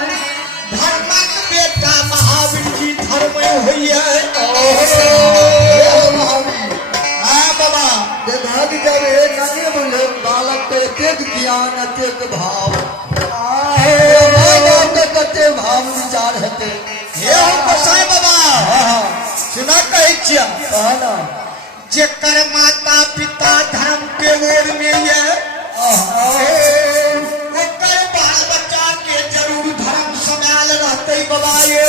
धर्मक बेटा महावीर जी धर्म होइए बाबा जब बोले बालक के तेज ज्ञान तेज भाव कते भाव विचार हेते हे हो गोसाई बाबा सुना कहै छिया कहना जेकर माता पिता धर्म के ओर में ये ओकर बाल बच्चा के जरूर धर्म समाल रहते बाबा ये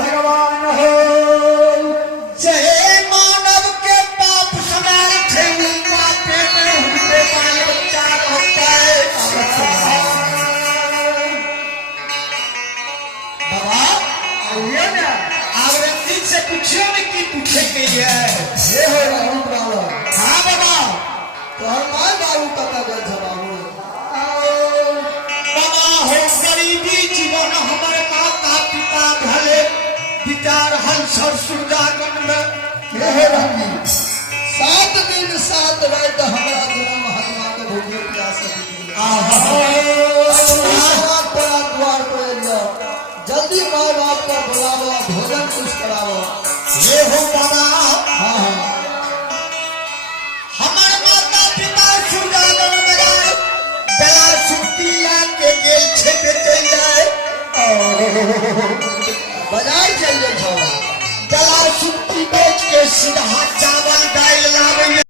भगवान हो जय मानव के पाप समाल थे पापे में उनके बाल बच्चा रहता है बाबा आइए ना आवरंती से पूछियो ने की पूछे के लिए ये हो राम प्राण हाँ बाबा तोहर माय बाबू कता गए बाबू बाबा हो गरीबी जीवन हमारे माता पिता भले विचार हल सर सुरजागन में हे रानी 7 दिन 7 रात हमारा जन्म महात्मा के भूखे प्यास द्वार पर जल्दी माँ बाप का बुलाओ भोजन कुछ कराओ ये हो बाबा हाँ हमारे माता पिता सुरजागन में गला सुतिया के गेल छेपे चल जाए बाजार चल जाए गला सुती बेच के सीधा चावल दाल लावे